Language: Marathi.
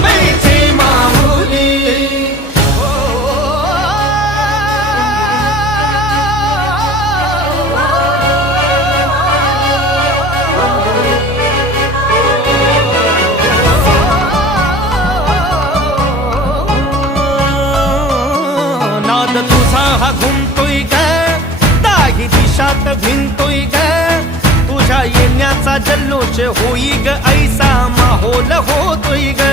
मुंबईची माहुली नाद तुझा हा घुमतोय ग दाही दिशात भिनतोय ग तुझ्या येण्याचा जल्लोष होई ग ऐसा माहोल होतोय ग